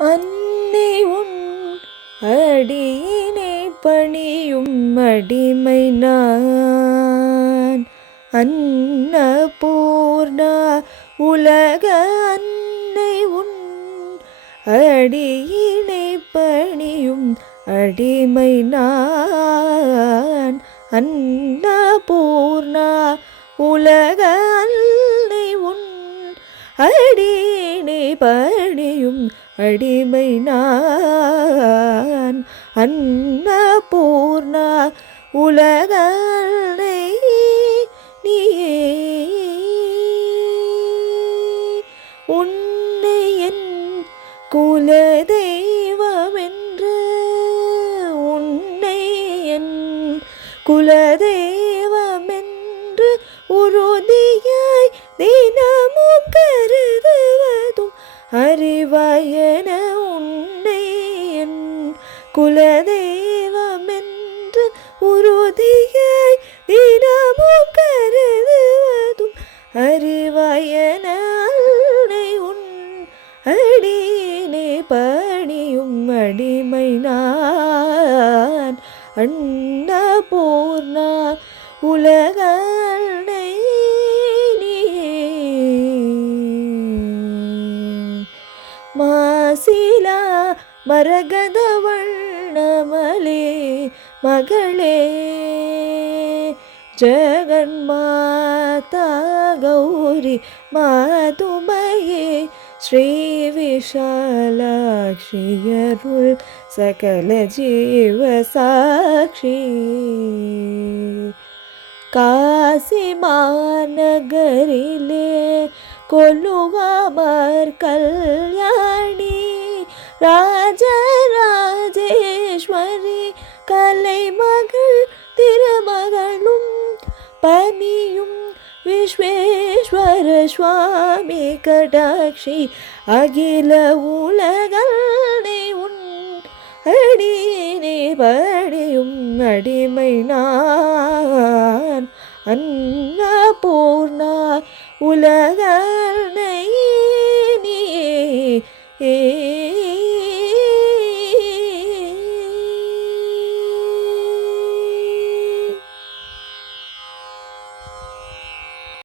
அன்னை உன் அடியினை பணியும் அடிமை நான். அன்னபூர்ணா உலக அன்னை உன் அடியினை பணியும் அடிமை நான். அன்னபூர்ணா உலக அன்னை உன் அடியினை பணியும் அடிமை நான். அன்னபூர்ணா உலக அன்னை நீயே. உன்னை என் குலதெய்வமென்று, உன்னை என் குலதெய்வமென்று உறுதியாய் தினமும் கருதுவதும் அறிவாயன. உன்னை என் குலதெய்வமென்று உறுதியாய் தினமும் கருதுவதும் அறிவாயன. அன்னை உன் அடியினை பணியும் அடிமை நான். அன்னபூர்ணா உலக அன்னை நீயே. மாசிலா மரகத வண்ணமலே மகளே, ஜெகன்மாதா கௌரி மாதுமையே, ஸ்ரீ விஷாலாட்சியருள் சகல ஜீவ சாட்சி. காசி மாநகரிலே கொல்லுவாமர் கல்யாணி, ராஜராஜேஸ்வரி கலைமகள் திருமகளும் பணியும் விஸ்வேஸ்வர சுவாமி கடாட்சி. அகில உலகனை உன் அடியினை பணியும் அடிமை நான். அன்னபூர்ணா உலக அன்னை நீயே.